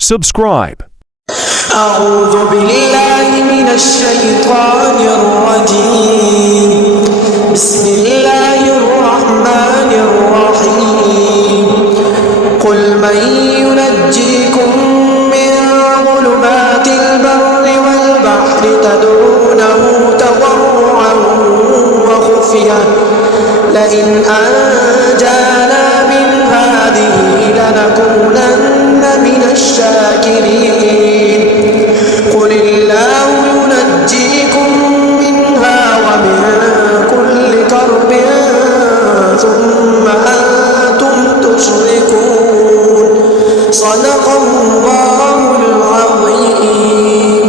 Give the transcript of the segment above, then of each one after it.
Subscribe. أعوذ بالله من الشيطان الرجيم بسم الله الرحمن الرحيم قل من ينجيكم من ظلمات البر والبحر تدعونه تضرعا وخفية لئن أنجانا من هذه لنكونن من الشاكرين قل الله ينجيكم منها ومن كل كرب ثم أنتم تشركون صدق الله العظيم।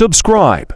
Subscribe.